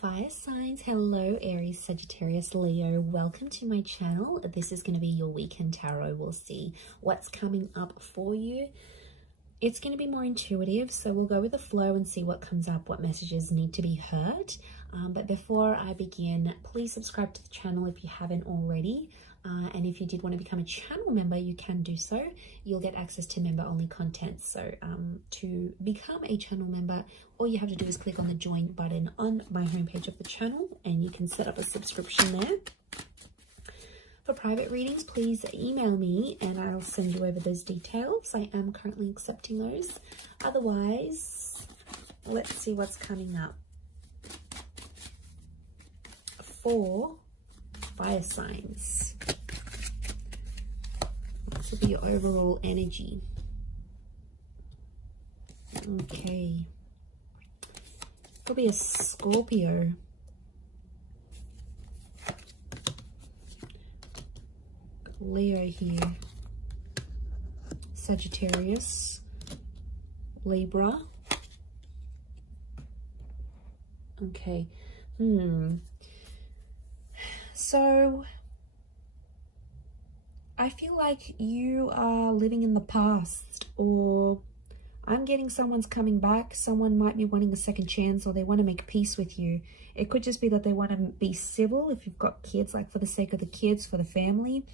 Fire signs, hello Aries, Sagittarius, Leo. Welcome to my channel. This is going to be your weekend tarot. We'll see what's coming up for you. It's going to be more intuitive, so we'll go with the flow and see what comes up, what messages need to be heard. But before I begin, please subscribe to the channel if you haven't already. And if you did want to become a channel member, you can do so. You'll get access to member-only content. So to become a channel member, all you have to do is click on the join button on my homepage of the channel, and you can set up a subscription there. For private readings, please email me and I'll send you over those details. I am currently accepting those. Otherwise, let's see what's coming up for fire signs. This will be your overall energy. Okay. Could be a Scorpio. Leo here. Sagittarius. Libra. Okay. So I feel like you are living in the past, or I'm getting someone's coming back. Someone might be wanting a second chance, or they want to make peace with you. It could just be that they want to be civil if you've got kids, like for the sake of the kids, for the family.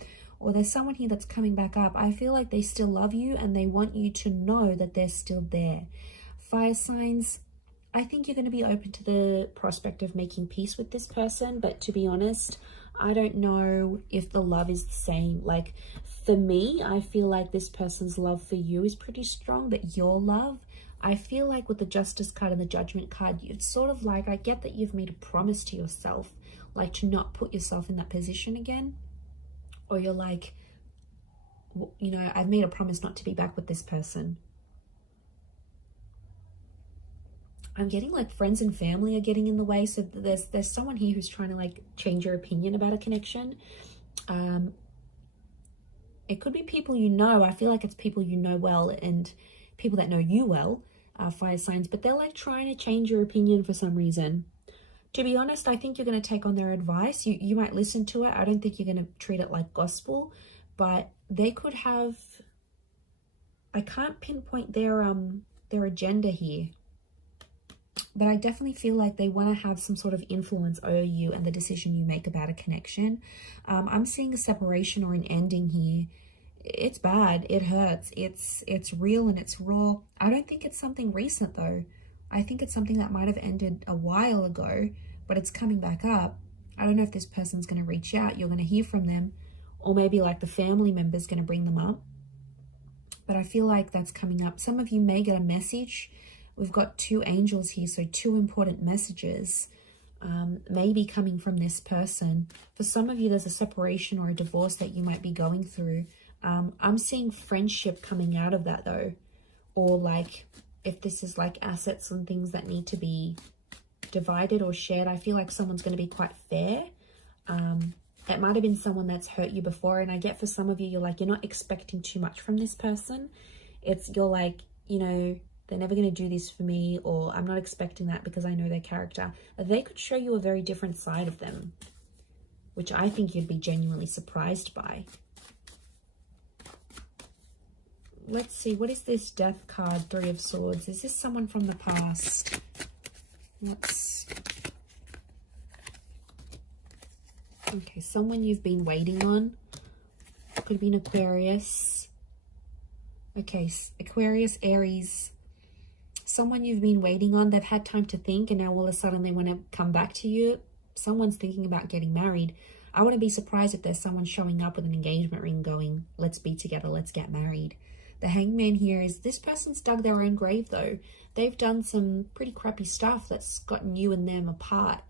Or there's someone here that's coming back up. I feel like they still love you and they want you to know that they're still there. Fire signs, I think you're going to be open to the prospect of making peace with this person. But to be honest, I don't know if the love is the same. Like for me, I feel like this person's love for you is pretty strong, but your love, I feel like with the Justice card and the Judgment card, it's sort of like, I get that you've made a promise to yourself, like to not put yourself in that position again. Or you're like, you know, I've made a promise not to be back with this person. I'm getting like friends and family are getting in the way. So there's someone here who's trying to like change your opinion about a connection. It could be people you know. I feel like it's people you know well and people that know you well, fire signs. But they're like trying to change your opinion for some reason. To be honest, I think you're going to take on their advice. You might listen to it. I don't think you're going to treat it like gospel. But they could have... I can't pinpoint their agenda here. But I definitely feel like they want to have some sort of influence over you and the decision you make about a connection. I'm seeing a separation or an ending here. It's bad. It hurts. It's real and it's raw. I don't think it's something recent though. I think it's something that might have ended a while ago, but it's coming back up. I don't know if this person's going to reach out. You're going to hear from them, or maybe like the family member's going to bring them up. But I feel like that's coming up. Some of you may get a message. We've got two angels here, so two important messages maybe coming from this person. For some of you, there's a separation or a divorce that you might be going through. I'm seeing friendship coming out of that though, or like if this is like assets and things that need to be divided or shared, I feel like someone's going to be quite fair. It might have been someone that's hurt you before, and I get for some of you, you're like, you're not expecting too much from this person. You're like, you know, they're never going to do this for me, or I'm not expecting that because I know their character. They could show you a very different side of them, which I think you'd be genuinely surprised by. Let's see, what is this Death card, Three of Swords? Is this someone from the past? Okay, someone you've been waiting on. Could be an Aquarius. Okay, Aquarius, Aries. Someone you've been waiting on. They've had time to think, and now all of a sudden they want to come back to you. Someone's thinking about getting married. I wouldn't be surprised if there's someone showing up with an engagement ring going, let's be together, let's get married. The Hangman here is this person's dug their own grave though. They've done some pretty crappy stuff that's gotten you and them apart.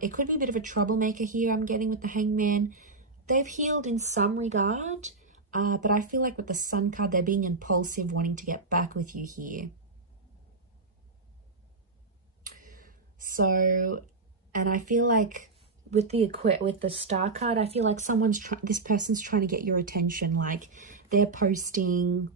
It could be a bit of a troublemaker here, I'm getting with the Hangman. They've healed in some regard, but I feel like with the Sun card, they're being impulsive, wanting to get back with you here. So, and I feel like with the Star card, I feel like this person's trying to get your attention. Like they're posting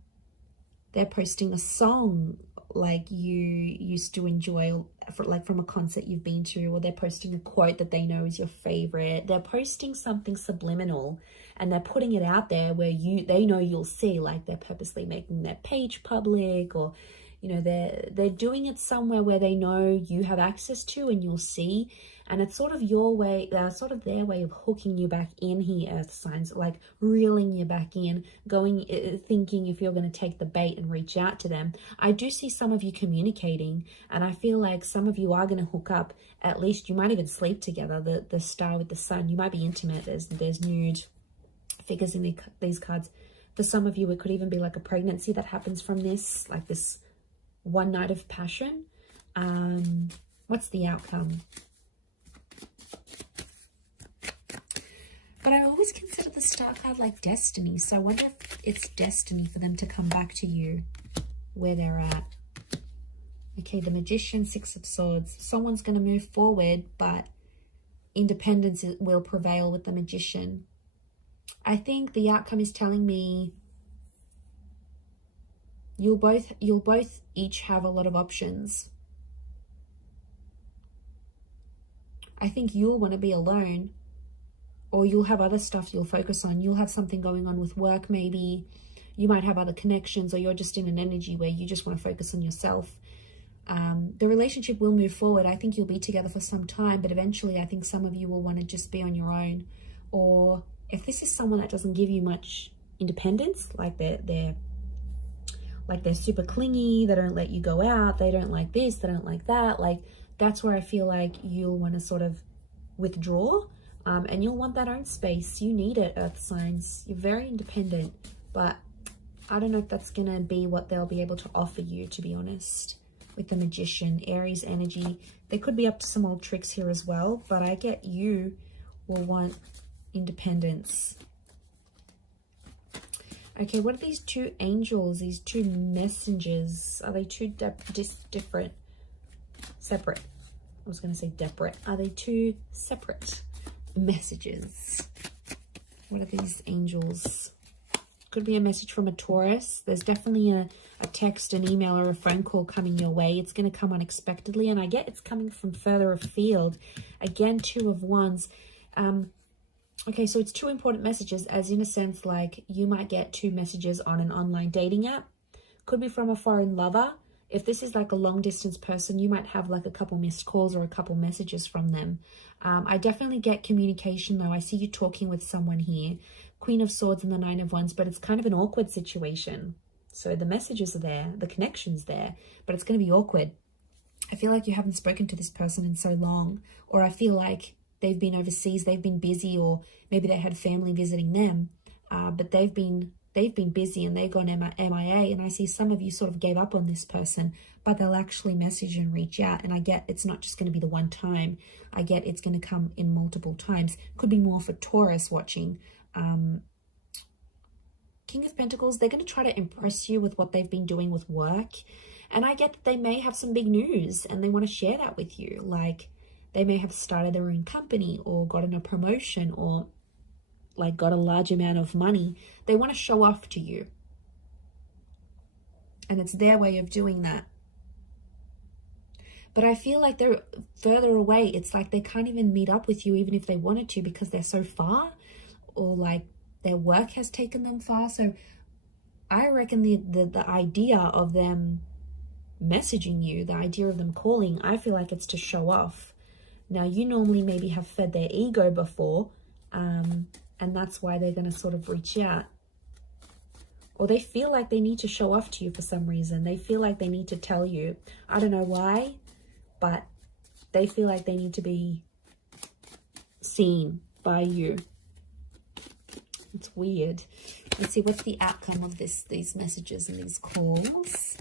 a song like you used to enjoy, like from a concert you've been to, or they're posting a quote that they know is your favorite. They're posting something subliminal and they're putting it out there where they know you'll see, like they're purposely making their page public, or you know, they're doing it somewhere where they know you have access to and you'll see. And it's sort of your way, sort of their way of hooking you back in here, earth signs, like reeling you back in, thinking if you're going to take the bait and reach out to them. I do see some of you communicating, and I feel like some of you are going to hook up. At least you might even sleep together. The star with the sun, you might be intimate. There's nude figures in these cards. For some of you, it could even be like a pregnancy that happens from this, like this one night of passion. What's the outcome? But I always consider the star card like destiny. So I wonder if it's destiny for them to come back to you where they're at. Okay, the Magician, Six of Swords. Someone's going to move forward, but independence will prevail with the Magician. I think the outcome is telling me you'll both each have a lot of options. I think you'll want to be alone, or you'll have other stuff you'll focus on. You'll have something going on with work, maybe. You might have other connections, or you're just in an energy where you just want to focus on yourself. The relationship will move forward. I think you'll be together for some time, but eventually I think some of you will want to just be on your own. Or if this is someone that doesn't give you much independence, like they're super clingy, they don't let you go out, they don't like this, they don't like that, like that's where I feel like you'll want to sort of withdraw. And you'll want that own space. You need it, earth signs. You're very independent, but I don't know if that's going to be what they'll be able to offer you, to be honest. With the Magician, Aries energy, they could be up to some old tricks here as well, but I get you will want independence. Okay, what are these two angels, these two messengers? Are they two different? Separate. I was going to say separate. Are they two separate messages? What are these angels? Could be a message from a Taurus. There's definitely a text, an email, or a phone call coming your way. It's going to come unexpectedly, and I get it's coming from further afield. Again, Two of Wands. Okay, so it's two important messages, as in a sense, like you might get two messages on an online dating app. Could be from a foreign lover. If this is like a long distance person, you might have like a couple missed calls or a couple messages from them. I definitely get communication though. I see you talking with someone here. Queen of Swords and the Nine of Wands, but it's kind of an awkward situation. So the messages are there, the connection's there, but it's going to be awkward. I feel like you haven't spoken to this person in so long, or I feel like they've been overseas, they've been busy, or maybe they had family visiting them, but they've been busy and they've gone MIA, and I see some of you sort of gave up on this person, but they'll actually message and reach out, and I get it's not just going to be the one time. I get it's going to come in multiple times. Could be more for Taurus watching. King of Pentacles, they're going to try to impress you with what they've been doing with work, and I get that they may have some big news and they want to share that with you. Like they may have started their own company or gotten a promotion or like got a large amount of money. They want to show off to you, and it's their way of doing that. But I feel like they're further away. It's like they can't even meet up with you even if they wanted to, because they're so far, or like their work has taken them far. So I reckon the idea of them messaging you, the idea of them calling, I feel like it's to show off. Now, you normally maybe have fed their ego before, and that's why they're going to sort of reach out. Or they feel like they need to show off to you for some reason. They feel like they need to tell you. I don't know why, but they feel like they need to be seen by you. It's weird. Let's see, what's the outcome of these messages and these calls?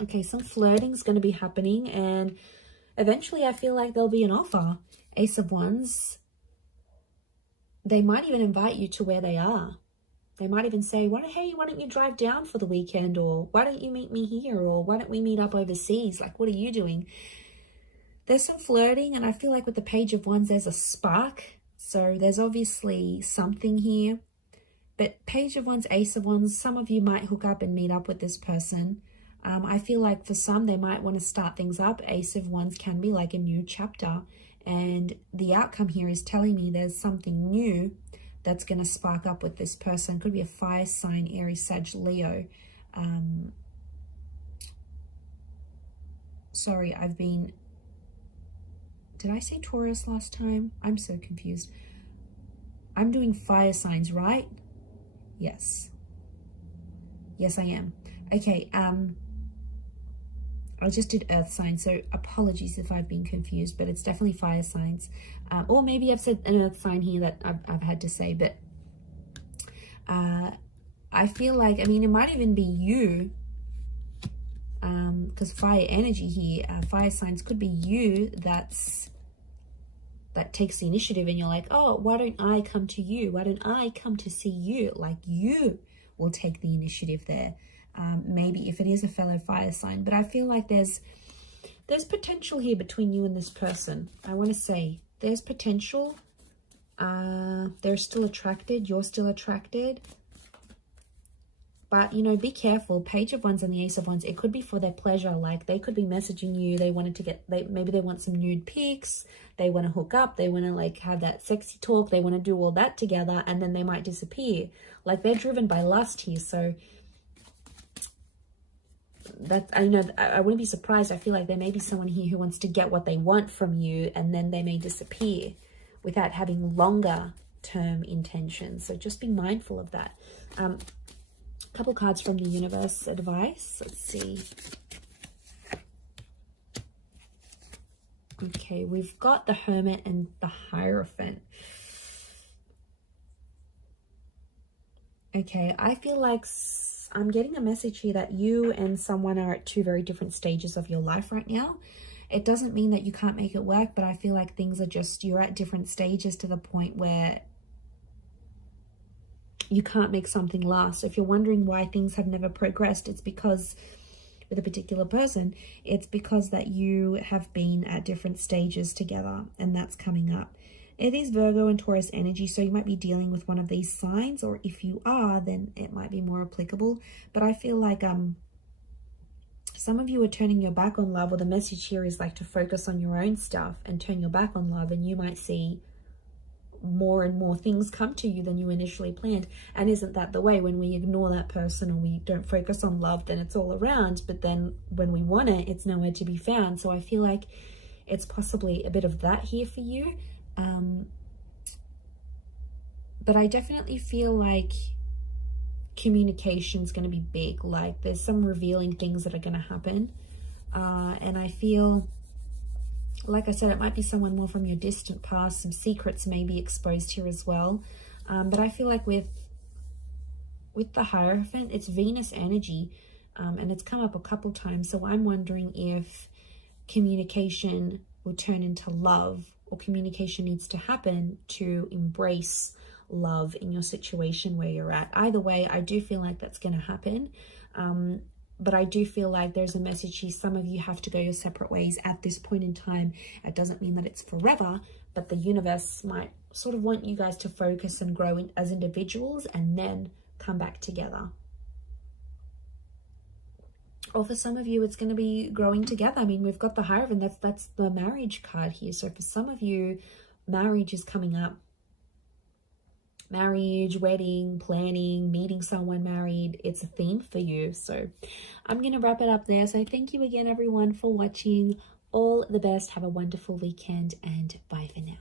Okay, some flirting is going to be happening, and eventually I feel like there'll be an offer. Ace of Wands. They might even invite you to where they are. They might even say, hey, why don't you drive down for the weekend? Or why don't you meet me here? Or why don't we meet up overseas? Like, what are you doing? There's some flirting, and I feel like with the Page of Wands, there's a spark. So there's obviously something here. But Page of Wands, Ace of Wands, some of you might hook up and meet up with this person. I feel like for some, they might want to start things up. Ace of Wands can be like a new chapter. And the outcome here is telling me there's something new that's going to spark up with this person. Could be a fire sign, Aries, Sag, Leo. Sorry, did I say Taurus last time? I'm so confused. I'm doing fire signs, right? Yes. Yes, I am. Okay, I just did earth signs, so apologies if I've been confused, but it's definitely fire signs. Or maybe I've said an earth sign here that I've had to say, but I feel like, I mean, it might even be you, because fire energy here, fire signs could be you that takes the initiative, and you're like, oh, why don't I come to you? Why don't I come to see you? Like, you will take the initiative there. Maybe if it is a fellow fire sign, but I feel like there's potential here between you and this person. I want to say there's potential. They're still attracted. You're still attracted. But, you know, be careful. Page of Wands and the Ace of Wands, it could be for their pleasure. Like, they could be messaging you. They wanted to maybe they want some nude pics. They want to hook up. They want to, like, have that sexy talk. They want to do all that together, and then they might disappear. Like, they're driven by lust here. So, I know, I wouldn't be surprised. I feel like there may be someone here who wants to get what they want from you, and then they may disappear without having longer term intentions. So just be mindful of that. Couple cards from the universe advice. Let's see. Okay, we've got the Hermit and the Hierophant. Okay, I feel like I'm getting a message here that you and someone are at two very different stages of your life right now. It doesn't mean that you can't make it work, but I feel like things are just, you're at different stages to the point where you can't make something last. So if you're wondering why things have never progressed, it's because with a particular person, it's because that you have been at different stages together, and that's coming up. It is Virgo and Taurus energy, so you might be dealing with one of these signs, or if you are, then it might be more applicable. But I feel like some of you are turning your back on love, or the message here is like to focus on your own stuff and turn your back on love, and you might see more and more things come to you than you initially planned. And isn't that the way? When we ignore that person or we don't focus on love, then it's all around, but then when we want it, it's nowhere to be found. So I feel like it's possibly a bit of that here for you. But I definitely feel like communication is going to be big. Like, there's some revealing things that are going to happen, and I feel, like I said, it might be someone more from your distant past. Some secrets may be exposed here as well. But I feel like with the Hierophant, it's Venus energy, and it's come up a couple times. So I'm wondering if communication will turn into love, or communication needs to happen to embrace love in your situation where you're at. Either way, I do feel like that's going to happen. But I do feel like there's a message here. Some of you have to go your separate ways at this point in time. It doesn't mean that it's forever, but the universe might sort of want you guys to focus and grow as individuals and then come back together. Or for some of you, it's going to be growing together. I mean, we've got the Hierophant. That's the marriage card here. So for some of you, marriage is coming up. Marriage, wedding, planning, meeting someone married. It's a theme for you. So I'm going to wrap it up there. So thank you again, everyone, for watching. All the best. Have a wonderful weekend, and bye for now.